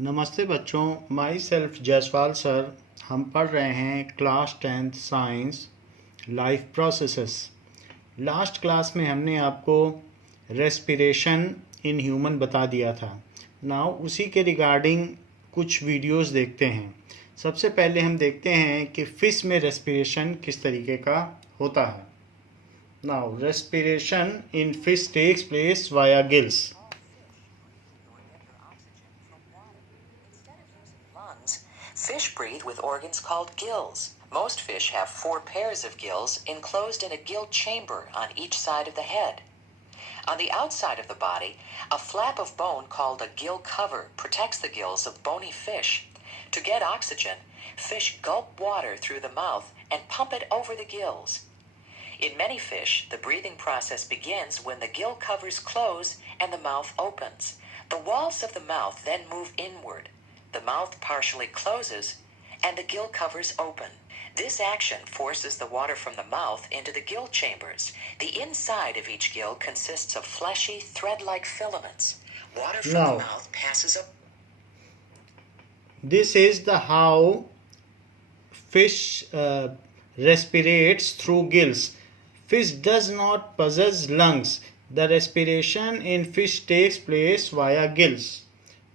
नमस्ते बच्चों, my self Jaiswal sir. हम पढ़ रहे हैं class 10th science life processes. Last class में हमने आपको रेस्पिरेशन इन ह्यूमन बता दिया था। नाउ उसी के रिगार्डिंग कुछ वीडियोस देखते हैं। सबसे पहले हम देखते हैं कि फिश में रेस्पिरेशन किस तरीके का होता है। Now respiration in fish takes place via gills. Fish breathe with organs called gills. Most fish have 4 pairs of gills enclosed in a gill chamber on each side of the head. On the outside of the body, a flap of bone called a gill cover protects the gills of bony fish. To get oxygen, fish gulp water through the mouth and pump it over the gills. In many fish, the breathing process begins when the gill covers close and the mouth opens. The walls of the mouth then move inward. The mouth partially closes and the gill covers open. This action forces the water from the mouth into the gill chambers. The inside of each gill consists of fleshy, thread-like filaments. Water from the mouth passes up. This is the how fish respirates through gills. Fish does not possess lungs. The respiration in fish takes place via gills.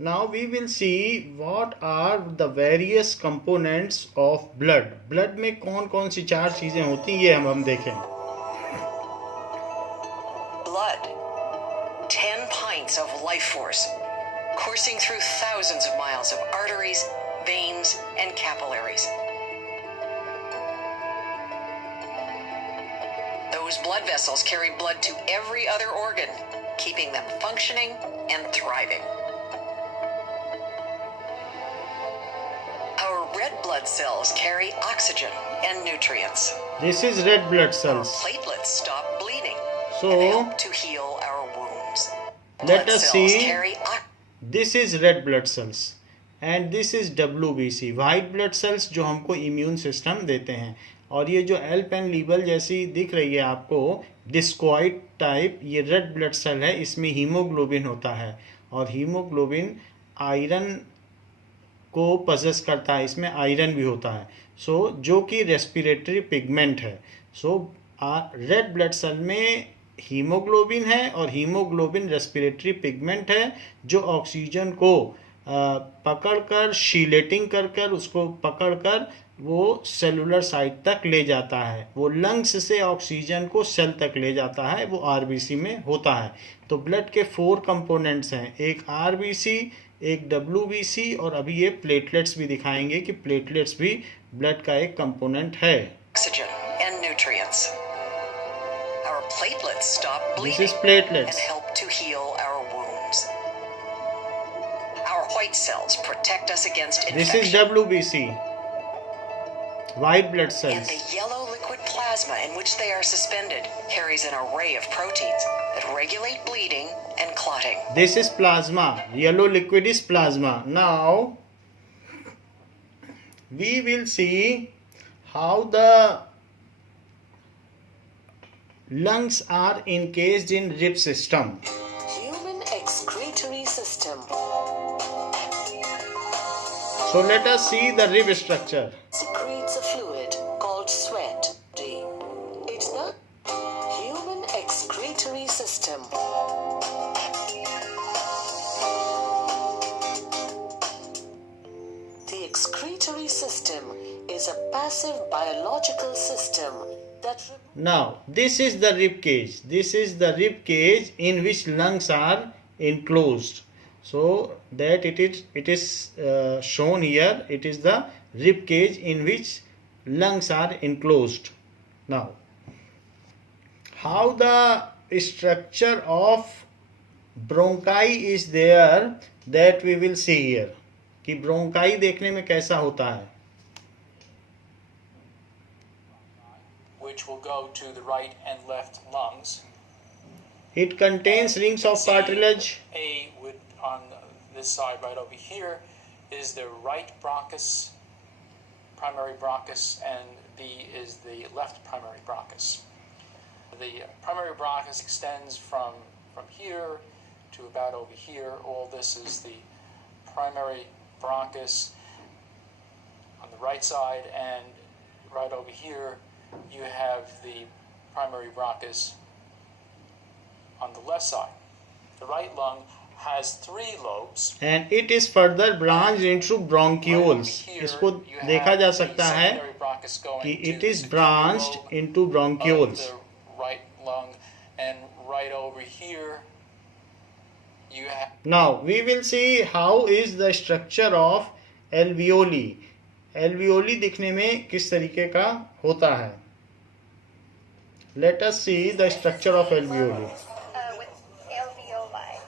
Now we will see what are the various components of blood. Blood में कौन कौन सी 4 चीजें होती हैं ये हम देखें. Blood, 10 pints of life force, coursing through thousands of miles of arteries, veins, and capillaries. Those blood vessels carry blood to every other organ, keeping them functioning and thriving. Our red blood cells carry oxygen and nutrients. This is red blood cells. Our platelets stop bleeding and help to heal our wounds. Let us see. This is red blood cells and this is WBC, white blood cells, जो हमको immune system देते हैं. और ये जो L pen libel जैसी दिख रही है आपको डिस्क्वाइड टाइप, ये रेड ब्लड सेल है. इसमें हीमोग्लोबिन होता है और हीमोग्लोबिन आयरन को पजेस करता है. इसमें आयरन भी होता है. जो कि रेस्पिरेटरी पिगमेंट है. रेड ब्लड सेल में हीमोग्लोबिन है और हीमोग्लोबिन रेस्पिरेटरी पिगमेंट है जो ऑक्सीजन को पकड़कर शीलेटिंग कर उसको पकड़कर वो सेलुलर साइट तक ले जाता है. वो लंग्स से ऑक्सीजन को सेल तक ले जाता है. वो आरबीसी में होता है. तो ब्लड के 4 कंपोनेंट्स हैं, एक आरबीसी, एक WBC और अभी ये प्लेटलेट्स भी दिखाएंगे कि प्लेटलेट्स भी ब्लड का एक कंपोनेंट है. This is platelets. And help to heal our wounds. Our white cells protect us against infection. This is WBC, white blood cells. And the yellow liquid plasma in which they are suspended carries an array of proteins that regulate bleeding and clotting. This is plasma. Yellow liquid is plasma. Now we will see how the lungs are encased in rib system. Human excretory system. So let us see the rib structure. Secretes a fluid called sweat. It's the human excretory system. The excretory system is a passive biological system that... Now this is the rib cage. This is the rib cage in which lungs are enclosed. So that it is shown here. It is the rib cage in which lungs are enclosed. Now how the structure of bronchi is there, that we will see here. कि bronchi देखने में कैसा होता है. Which will go to the right and left lungs. It contains rings of cartilage. A would on this side right over here is the right bronchus, primary bronchus, and B is the left primary bronchus. The primary bronchus extends from here to about over here. All this is the primary bronchus on the right side, and right over here you have the primary bronchus on the left side. The right lung has 3 lobes. And it is further branched into bronchioles. इसको देखा जा सकता है कि it is branched into bronchioles. Right lung, and right over here you have. Now we will see how is the structure of alveoli. Alveoli दिखने में किस तरीके का होता है. Let us see the structure of alveoli. With alveoli.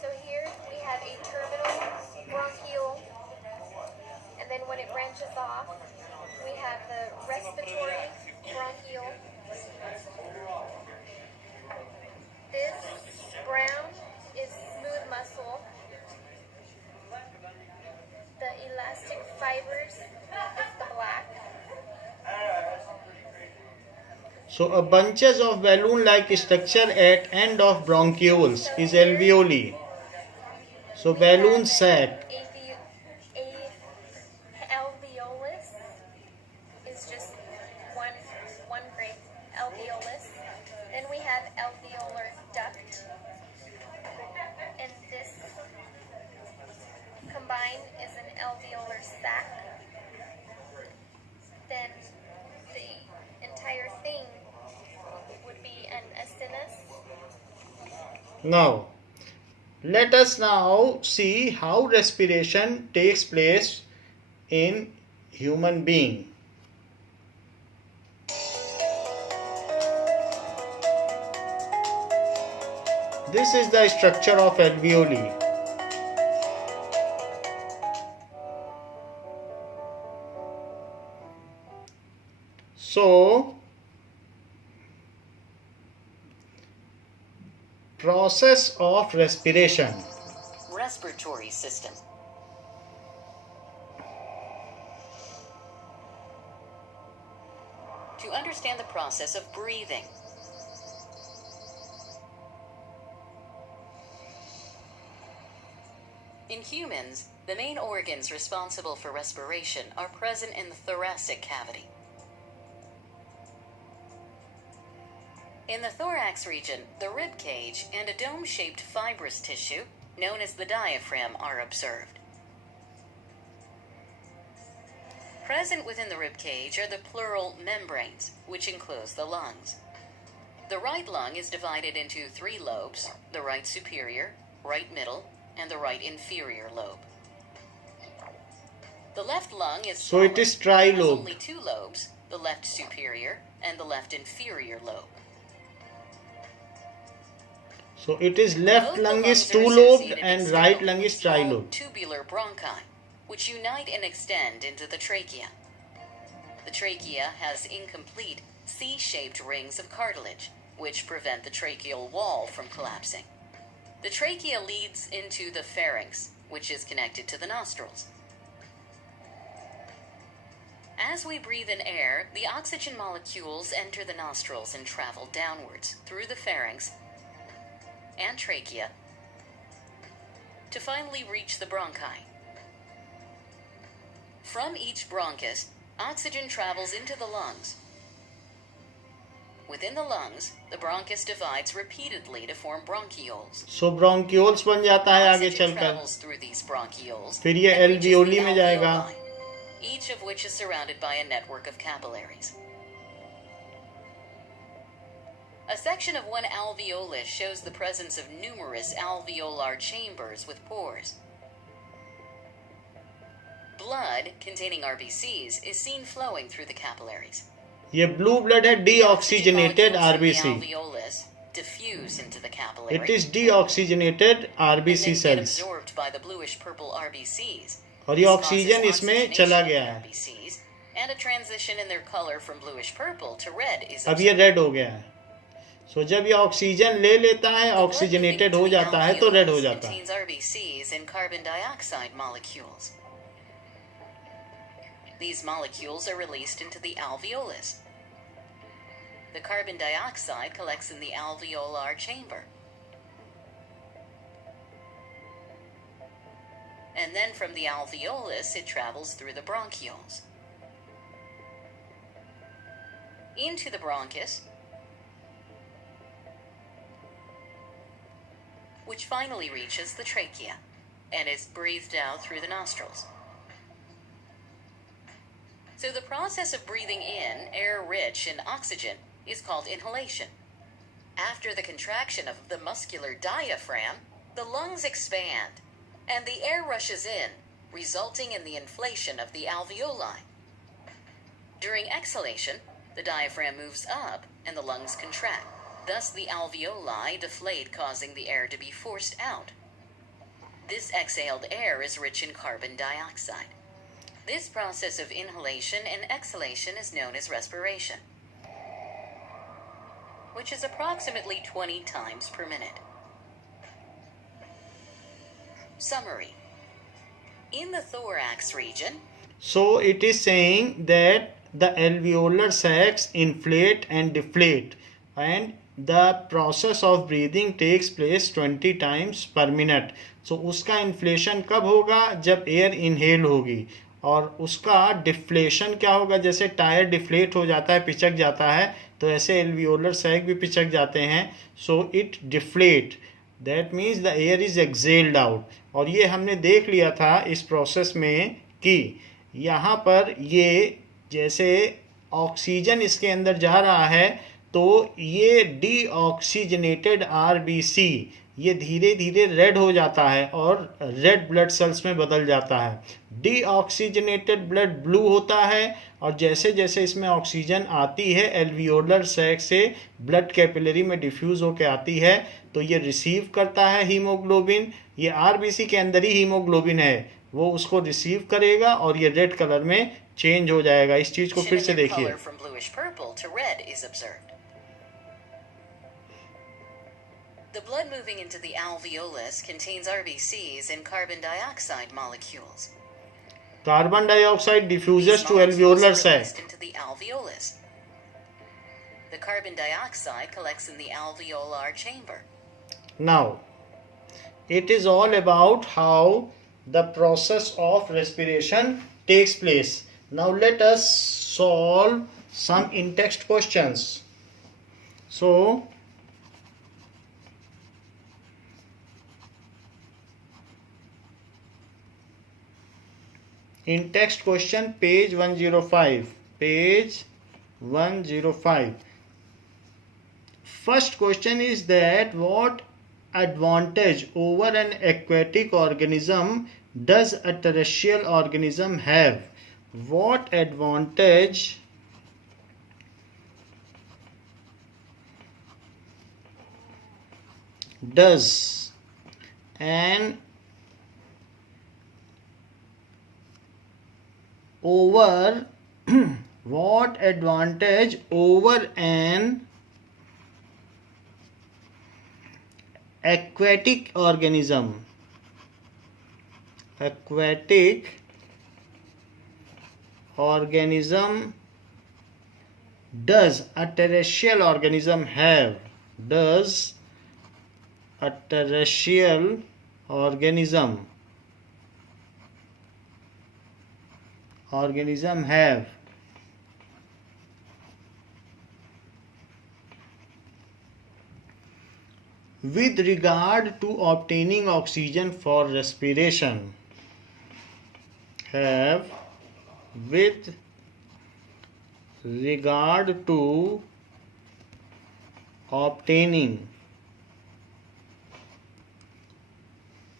So here we have a terminal bronchiole, and then when it branches off, we have the respiratory bronchiole. This brown is smooth muscle. The elastic fibers is the black. So a bunches of balloon-like structure at end of bronchioles is alveoli. So balloon sac. Alveolus is just one grape, alveolus. Then we have alveolar duct, and this combined is an alveolar sac. Then the entire thing would be an acinus. Now let us now see how respiration takes place in human being. This is the structure of alveoli. So process of respiration. Respiratory system. To understand the process of breathing. In humans, the main organs responsible for respiration are present in the thoracic cavity. In the thorax region, the rib cage and a dome-shaped fibrous tissue, known as the diaphragm, are observed. Present within the rib cage are the pleural membranes, which enclose the lungs. The right lung is divided into 3 lobes: the right superior, right middle, and the right inferior lobe. The left lung is So it is smaller. It has trilobed. only 2 lobes, the left superior and the left inferior lobe. So it is left Both lung the is lungs are 2-lobed associated and externally right lung with is small trilobed. tubular bronchi, which unite and extend into the trachea. The trachea has incomplete C-shaped rings of cartilage, which prevent the tracheal wall from collapsing. The trachea leads into the pharynx, which is connected to the nostrils. As we breathe in air, the oxygen molecules enter the nostrils and travel downwards through the pharynx and trachea to finally reach the bronchi. From each bronchus, oxygen travels into the lungs. Within the lungs, the bronchus divides repeatedly to form bronchioles. So bronchioles बन जाता है आगे Oxygen चलकर. travels through these bronchioles फिर ये and reaches alveoli the में जाएगा. alveoli, each of which is surrounded by a network of capillaries. A section of one alveolus shows the presence of numerous alveolar chambers with pores. Blood containing RBCs is seen flowing through the capillaries. ये blue blood है deoxygenated RBC. Alveolus diffuse into the capillary. It is deoxygenated RBC and then get cells. absorbed by the bluish purple RBCs. और ये This oxygen causes इसमें oxygenation चला of the गया है. RBCs, and a transition in their color from bluish purple to red is अब ये observed. Red हो गया है. सो जब ये ऑक्सीजन ले लेता है, The blood ऑक्सीजनेटेड moving हो to the जाता है तो रेड हो alveolus जाता है. contains RBCs and carbon dioxide molecules. These molecules are released into the alveolus. The carbon dioxide collects in the alveolar chamber. and then from the alveolus it travels through the bronchioles into the bronchus, which finally reaches the trachea and is breathed out through the nostrils. So the process of breathing in air rich in oxygen is called inhalation. After the contraction of the muscular diaphragm, the lungs expand and the air rushes in, resulting in the inflation of the alveoli. During exhalation, the diaphragm moves up and the lungs contract. Thus, the alveoli deflate, causing the air to be forced out. This exhaled air is rich in carbon dioxide. This process of inhalation and exhalation is known as respiration, which is approximately 20 times per minute. Summary. In the thorax region, so it is saying that the alveolar sacs inflate and deflate, and the process of breathing takes place 20 times per minute. So उसका inflation कब होगा? जब air inhale होगी. और उसका deflation क्या होगा? जैसे टायर डिफ्लेट हो जाता है, पिचक जाता है, तो ऐसे एल्वियोलर सैक भी पिचक जाते हैं. So it deflate, that means the air is excelled out. और ये हमने देख लिया था इस प्रोसेस में कि यहाँ पर ये जैसे ऑक्सीजन इसके अंदर जा रहा है तो ये डीऑक्सीजनेटेड आरबीसी ये धीरे धीरे रेड हो जाता है और रेड ब्लड सेल्स में बदल जाता है. डीऑक्सीजनेटेड ब्लड ब्लू होता है, और जैसे जैसे इसमें ऑक्सीजन आती है एल्वियोलर सैक से ब्लड कैपिलरी में डिफ्यूज होकर आती है, तो ये रिसीव करता है हीमोग्लोबिन. ये आरबीसी के अंदर ही हीमोग्लोबिन है, वो उसको रिसीव करेगा और ये रेड कलर में चेंज हो जाएगा. इस चीज को फिर से देखिए. The blood moving into the alveolus contains RBCs and carbon dioxide molecules. Carbon dioxide diffuses to alveolar sac. Into the alveolus. The carbon dioxide collects in the alveolar chamber. Now, it is all about how the process of respiration takes place. Now let us solve some in-text questions. So, in text question page 105, page 105. First question is that what advantage over an aquatic organism does a terrestrial organism have? What advantage does an over what advantage over an aquatic organism does a terrestrial organism have? Does a terrestrial organism have? With regard to obtaining oxygen for respiration, have with regard to obtaining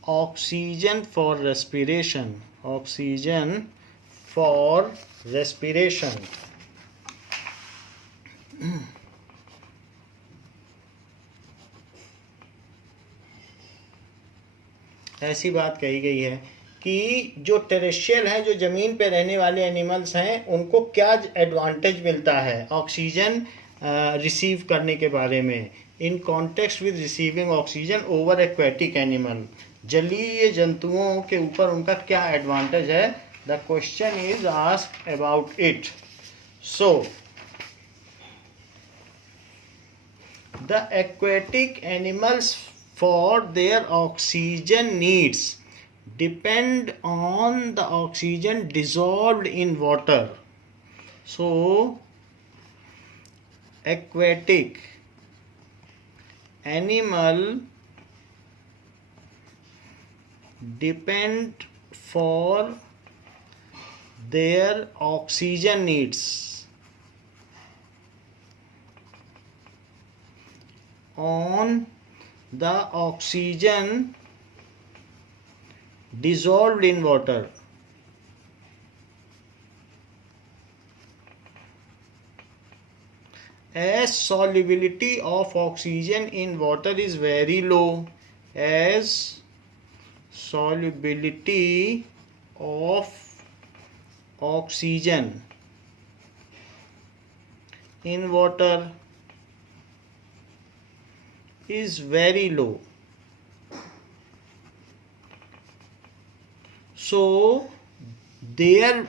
oxygen for respiration, ऐसी बात कही गई है कि जो terrestrial हैं, जो ज़मीन पे रहने वाले एनिमल्स हैं, उनको क्या एडवांटेज मिलता है ऑक्सीजन रिसीव करने के बारे में, in context with receiving oxygen over aquatic animal. जलीय जंतुओं के ऊपर उनका क्या एडवांटेज है? The question is asked about it. So the aquatic animals for their oxygen needs depend on the oxygen dissolved in water. So aquatic animal depend for their oxygen needs on the oxygen dissolved in water. As solubility of oxygen in water is very low, as solubility of oxygen in water is very low, so their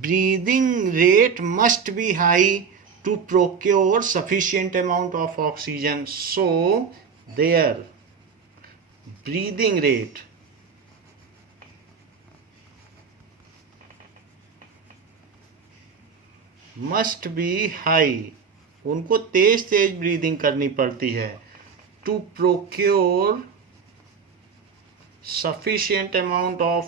breathing rate must be high to procure sufficient amount of oxygen. So their breathing rate must be high, उनको तेज तेज breathing करनी पड़ती है to procure sufficient amount of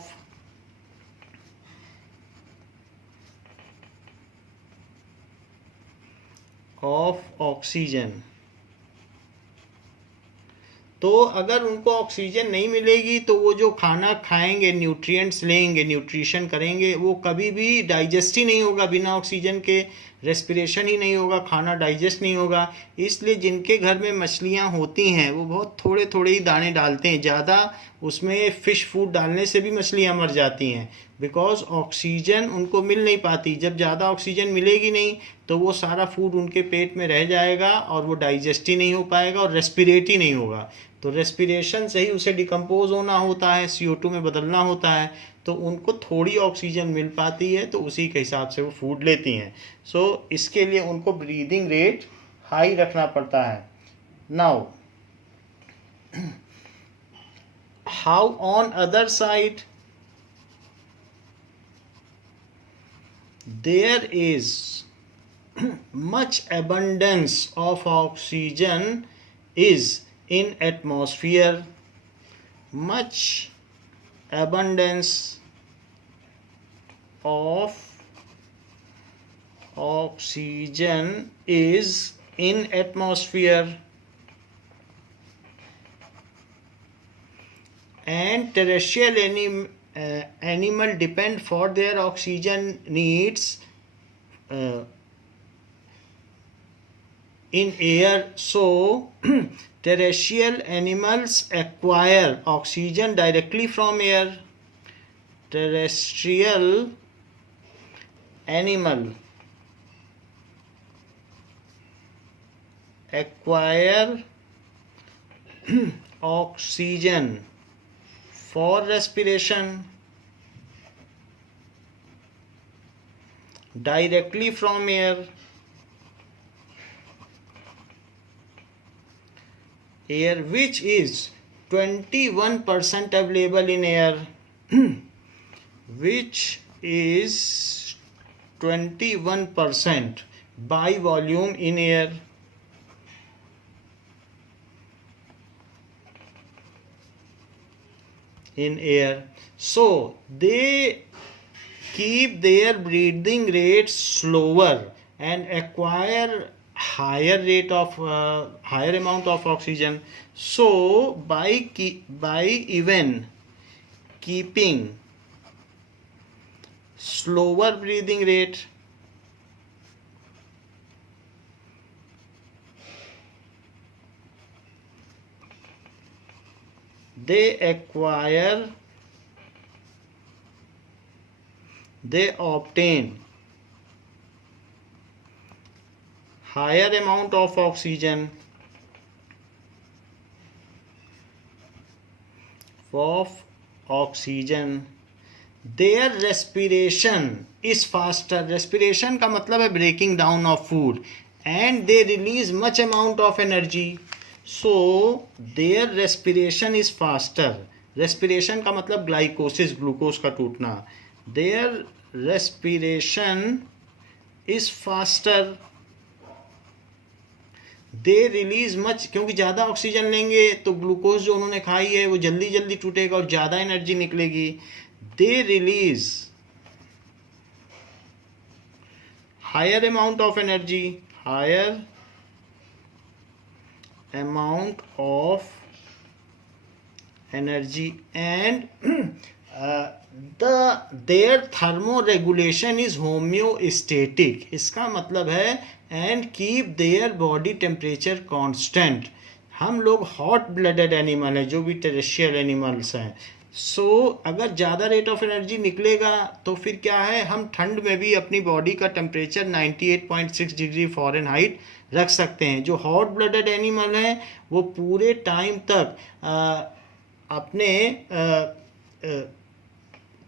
oxygen. तो अगर उनको oxygen नहीं मिलेगी तो वो जो खाना खाएंगे, न्यूट्रिएंट्स लेंगे, न्यूट्रिशन करेंगे, वो कभी भी डाइजेस्ट ही नहीं होगा. बिना ऑक्सीजन के रेस्पिरेशन ही नहीं होगा, खाना डाइजेस्ट नहीं होगा. इसलिए जिनके घर में मछलियाँ होती हैं वो बहुत थोड़े थोड़े ही दाने डालते हैं. ज़्यादा उसमें फ़िश फूड डालने से भी मछलियाँ मर जाती हैं, बिकॉज ऑक्सीजन उनको मिल नहीं पाती. जब ज़्यादा ऑक्सीजन मिलेगी नहीं तो वो सारा फूड उनके पेट में रह जाएगा और वो डाइजेस्ट ही नहीं हो पाएगा और रेस्पिरेट ही नहीं होगा. तो रेस्पिरेशन से ही उसे डिकम्पोज होना होता है, CO2 में बदलना होता है. तो उनको थोड़ी ऑक्सीजन मिल पाती है तो उसी के हिसाब से वो फूड लेती हैं. सो इसके लिए उनको ब्रीदिंग रेट हाई रखना पड़ता है. Now how on other side there is much abundance of oxygen is in atmosphere. Much abundance of oxygen is in atmosphere, and terrestrial animal depend for their oxygen needs in air. So terrestrial animals acquire oxygen directly from air. Terrestrial animal acquire oxygen for respiration directly from air. Air which is 21% available in air, which is 21% by volume in air. So they keep their breathing rate slower and acquire higher amount of oxygen. So by even keeping slower breathing rate, they obtain higher amount of oxygen their respiration is faster. Respiration का मतलब है breaking down of food, and they release much amount of energy. So their respiration is faster. Respiration का मतलब ग्लाइकोसिस, glucose का टूटना। There respiration is faster, they release much, क्योंकि ज़्यादा oxygen लेंगे तो ग्लूकोज जो उन्होंने खाई है वो जल्दी जल्दी टूटेगा और ज़्यादा एनर्जी निकलेगी। They release higher amount of energy, higher amount of energy, and their thermoregulation is homeostatic, इसका मतलब है and keep their body temperature constant। हम लोग हॉट ब्लडेड एनिमल हैं, जो भी टेरेस्ट्रियल एनिमल्स हैं। अगर ज़्यादा रेट ऑफ एनर्जी निकलेगा तो फिर क्या है, हम ठंड में भी अपनी बॉडी का टेम्परेचर 98.6 डिग्री फ़ारेनहाइट रख सकते हैं। जो हॉट ब्लडेड एनिमल हैं वो पूरे टाइम तक अपने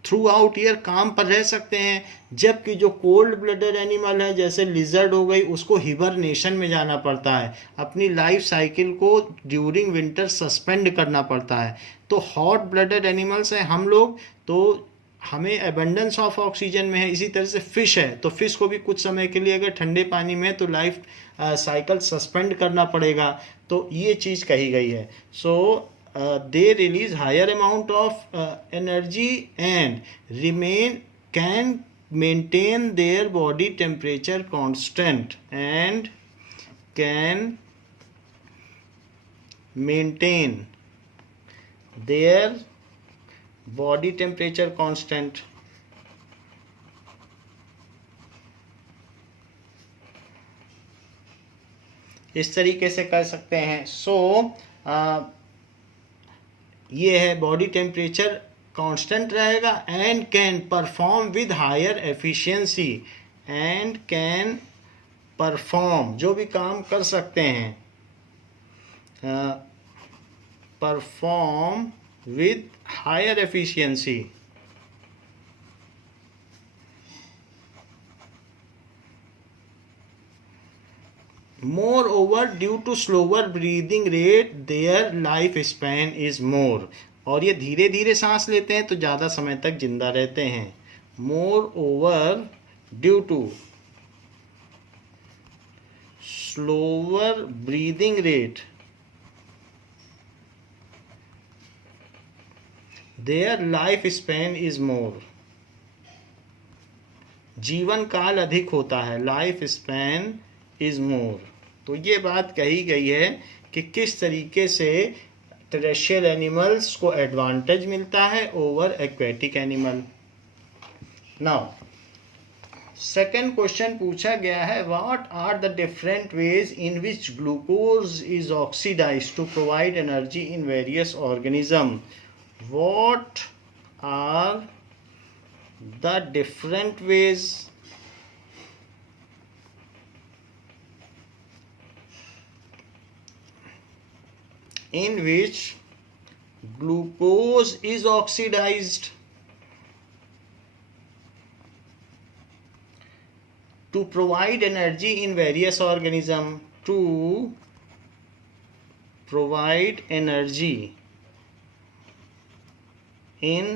थ्रू आउट ईयर काम पर रह सकते हैं, जबकि जो कोल्ड ब्लडेड एनिमल है जैसे लिजर्ड हो गई, उसको हिबरनेशन में जाना पड़ता है, अपनी लाइफ साइकिल को ड्यूरिंग विंटर सस्पेंड करना पड़ता है। तो हॉट ब्लडेड एनिमल्स हैं हम लोग, तो हमें एबंडेंस ऑफ ऑक्सीजन में है। इसी तरह से फिश है, तो फिश को भी कुछ समय के लिए अगर ठंडे पानी में तो लाइफ साइकिल सस्पेंड करना पड़ेगा। तो ये चीज़ कही गई है। they release higher amount of energy and can maintain their body temperature constant, and can maintain their body temperature constant। इस तरीके से कर सकते हैं। ये है बॉडी टेम्परेचर कांस्टेंट रहेगा, and can perform with higher efficiency, and can perform, जो भी काम कर सकते हैं, perform with higher efficiency. Moreover, due to slower breathing rate, their life span is more। और ये धीरे धीरे सांस लेते हैं तो ज़्यादा समय तक जिंदा रहते हैं। Moreover, due to slower breathing rate, their life span is more। जीवन काल अधिक होता है, लाइफ स्पैन इज मोर। तो ये बात कही गई है कि किस तरीके से टेरेस्ट्रियल एनिमल्स को एडवांटेज मिलता है over aquatic animal. Now second question पूछा गया है, what are the different ways in which glucose is oxidised to provide energy in various organism. What are the different ways in which glucose is oxidized to provide energy in various organisms, to provide energy in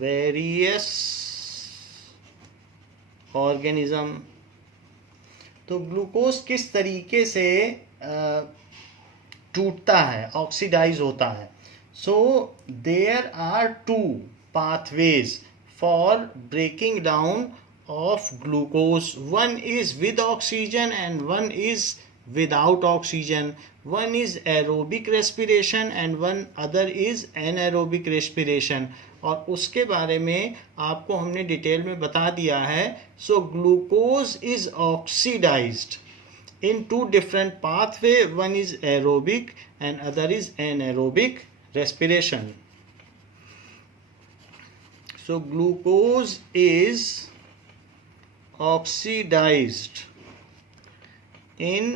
various organism। तो glucose किस तरीके से टूटता है, oxidise होता है। There are two pathways for breaking down of glucose. One is with oxygen and one is without oxygen. One is aerobic respiration and one other is anaerobic respiration। और उसके बारे में आपको हमने डिटेल में बता दिया है। Glucose is oxidised in two different pathway, one is aerobic and other is anaerobic respiration। Glucose is oxidized in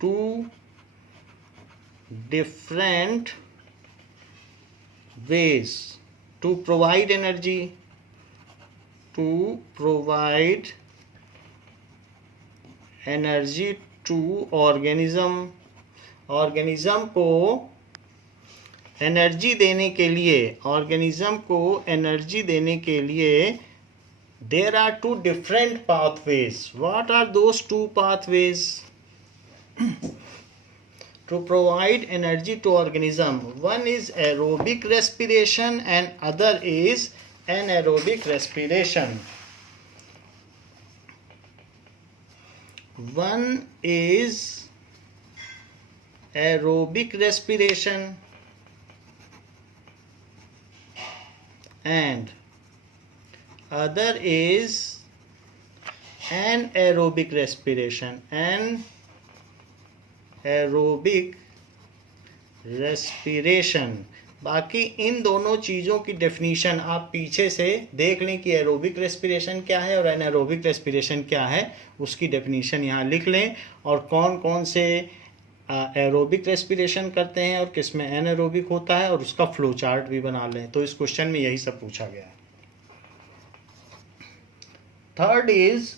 two different ways to provide energy, energy to organism. Organism को एनर्जी देने के लिए, ऑर्गेनिज्म को एनर्जी देने के लिए there are two different pathways. What are those two pathways? To provide energy to organism, one is aerobic respiration and other is anaerobic respiration. One is aerobic respiration and other is anaerobic respiration. Anaerobic respiration. बाकी इन दोनों चीज़ों की definition आप पीछे से देख लें कि एरोबिक रेस्पिरेशन क्या है और एनारोबिक रेस्पिरेशन क्या है, उसकी डेफिनीशन यहाँ लिख लें और कौन कौन से एरोबिक रेस्पिरेशन करते हैं और किस में एनारोबिक होता है और उसका फ्लो चार्ट भी बना लें. तो इस क्वेश्चन में यही सब पूछा गया है. Third is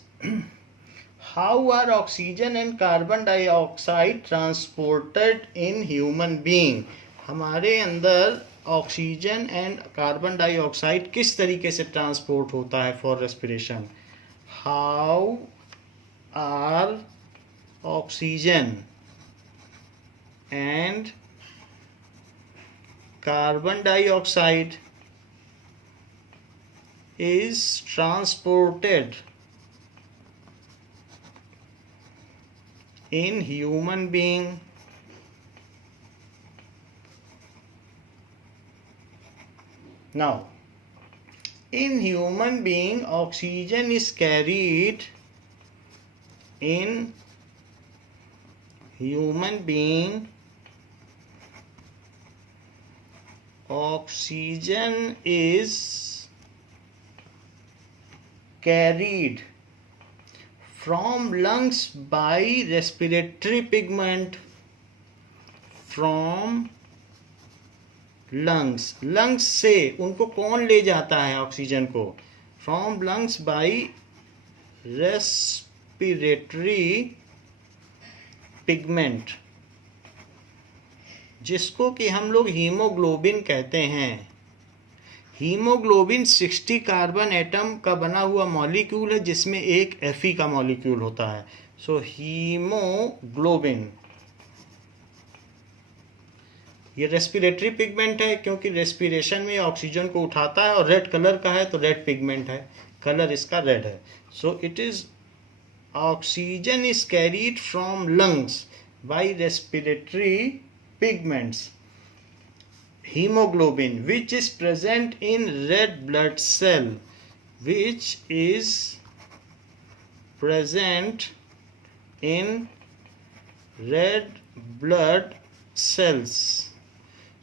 how are oxygen and carbon dioxide transported in human being. हमारे अंदर ऑक्सीजन एंड कार्बन डाइऑक्साइड किस तरीके से ट्रांसपोर्ट होता है for respiration. How are oxygen and carbon dioxide is transported in human being. Now, in human being, oxygen is carried in human being. Oxygen is carried from lungs by respiratory pigment. From lungs, lungs से उनको कौन ले जाता है oxygen को. From lungs by respiratory pigment, जिसको कि हम लोग हीमोग्लोबिन कहते हैं. हीमोग्लोबिन 60 कार्बन एटम का बना हुआ मॉलिक्यूल है जिसमें एक Fe का मॉलिक्यूल होता है. सो हीमोग्लोबिन ये रेस्पिरेटरी पिगमेंट है क्योंकि रेस्पिरेशन में ऑक्सीजन को उठाता है और रेड कलर का है तो रेड पिगमेंट है, कलर इसका रेड है. So it is oxygen is carried from lungs by respiratory pigments. Hemoglobin, which is present in red blood cell, which is present in red blood cells.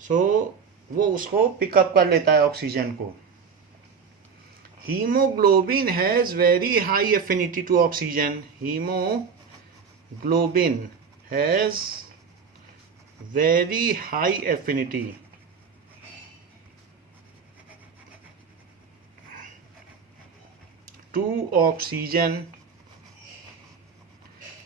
So वो उसको pickup कर लेता है oxygen को. Hemoglobin has very high affinity to oxygen. Hemoglobin has very high affinity to oxygen.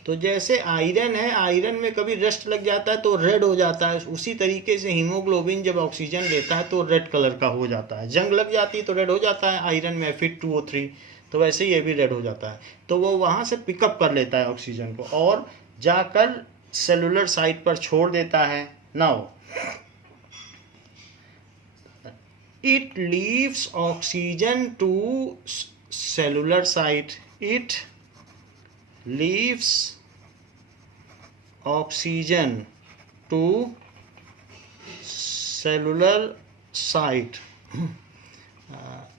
तो जैसे iron है, iron में कभी रस्ट लग जाता है तो रेड हो जाता है, उसी तरीके से हीमोग्लोबिन जब ऑक्सीजन लेता है तो रेड कलर का हो जाता है. जंग लग जाती है तो रेड हो जाता है आयरन में Fe2O3, तो वैसे ही ये भी रेड हो जाता है. तो वो वहाँ से पिकअप कर लेता है ऑक्सीजन को और जाकर सेलुलर साइट पर छोड़ देता है. Now it leaves oxygen to cellular site. It leaves oxygen to cellular site.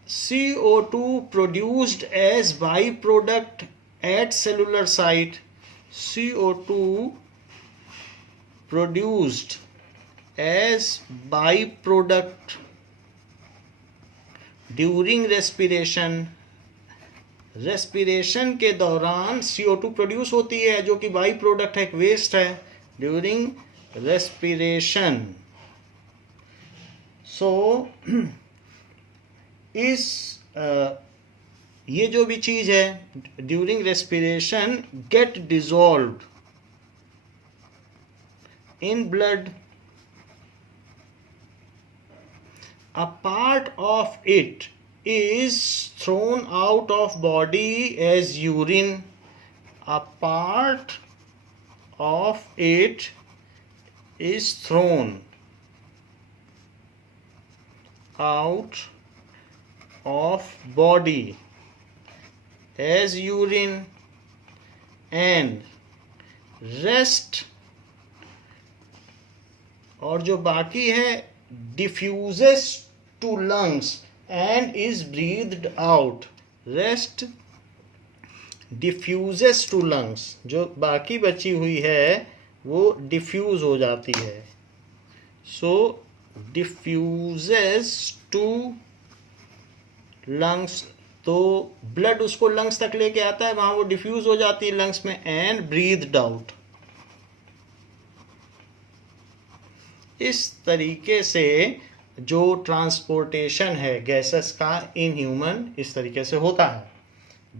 CO2 produced as byproduct at cellular site. CO2 produced as byproduct during respiration. Respiration के दौरान CO2 प्रोड्यूस होती है जो कि बाई प्रोडक्ट है, एक waste है during respiration. सो इस ये जो भी चीज़ है during respiration get dissolved in blood a part of it is thrown out of body as urine. A part of it is thrown out of body as urine, and rest, और जो बाकी है diffuses to lungs and is breathed out. Rest diffuses to lungs, जो बाकी बची हुई है वो diffuse हो जाती है. So diffuses to lungs, तो ब्लड उसको लंग्स तक लेके आता है, वहां वो डिफ्यूज हो जाती है लंग्स में, एंड ब्रीथ्ड आउट. इस तरीके से जो ट्रांसपोर्टेशन है गैसेस का इन ह्यूमन इस तरीके से होता है.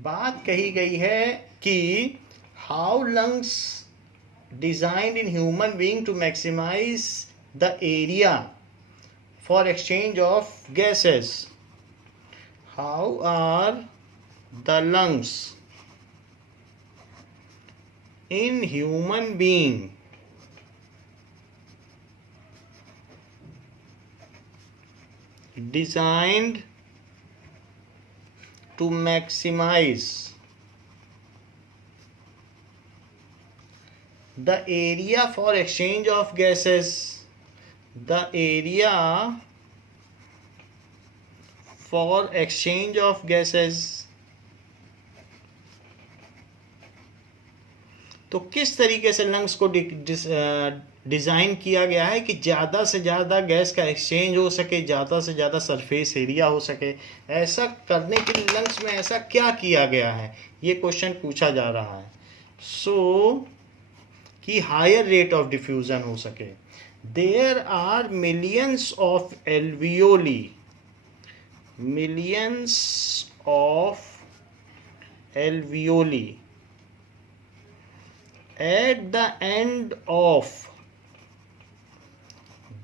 बात कही गई है कि how lungs designed in human being to maximise the area for exchange of gases. How are the lungs in human being designed to maximize the area for exchange of gases? The area for exchange of gases. तो किस तरीके से lungs को design किया गया है कि ज़्यादा से ज़्यादा गैस का एक्सचेंज हो सके, ज़्यादा से ज़्यादा सरफेस एरिया हो सके. ऐसा करने के लिए लंग्स में ऐसा क्या किया गया है, ये क्वेश्चन पूछा जा रहा है. सो कि हायर रेट ऑफ डिफ्यूज़न हो सके. There are millions of alveoli, millions of alveoli at the end of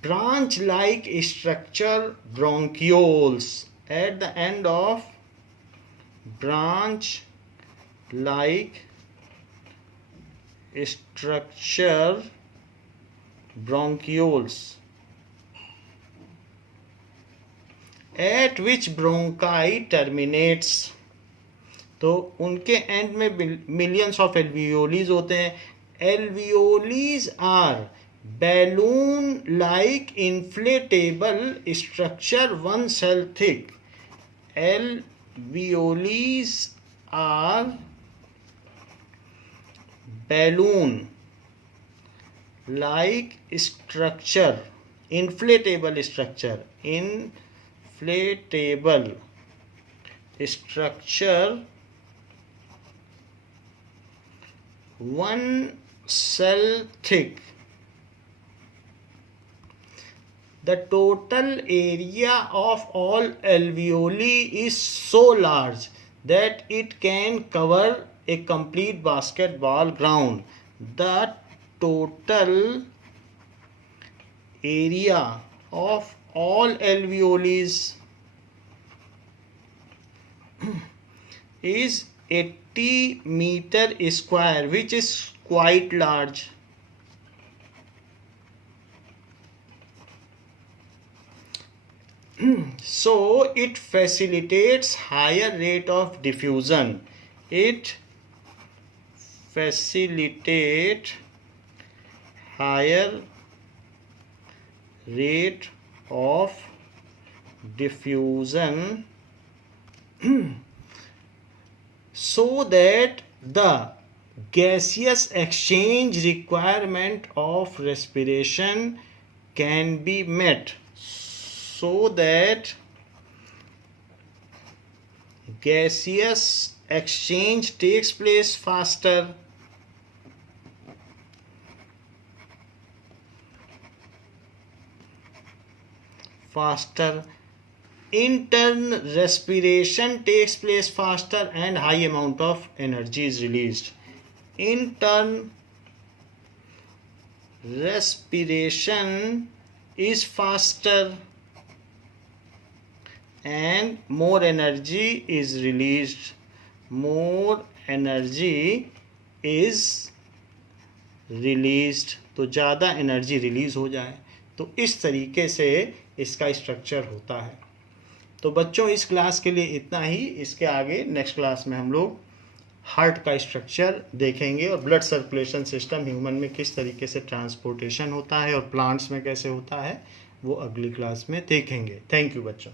branch-like structure bronchioles. At the end of branch-like structure bronchioles, at which bronchi terminates. तो उनके and में millions of alveoli होते हैं. Alveoli are balloon like inflatable structure 1 cell thick. Alveoles are balloon like structure, inflatable structure, inflatable structure 1 cell thick. The total area of all alveoli is so large that it can cover a complete basketball ground. The total area of all alveoles is 80 meter square, which is quite large. So it facilitates higher rate of diffusion. It facilitates higher rate of diffusion so that the gaseous exchange requirement of respiration can be met, so that gaseous exchange takes place faster. In turn, respiration takes place faster and high amount of energy is released. In turn, respiration is faster and more energy is released. More energy is released, तो ज़्यादा energy release हो जाए। तो इस तरीके से इसका structure होता है। तो बच्चों इस क्लास के लिए इतना ही। इसके आगे नेक्स्ट क्लास में हम लोग हार्ट का स्ट्रक्चर देखेंगे और ब्लड सर्कुलेशन सिस्टम ह्यूमन में किस तरीके से ट्रांसपोर्टेशन होता है और प्लांट्स में कैसे होता है, वो अगली क्लास में देखेंगे। थैंक यू बच्चों।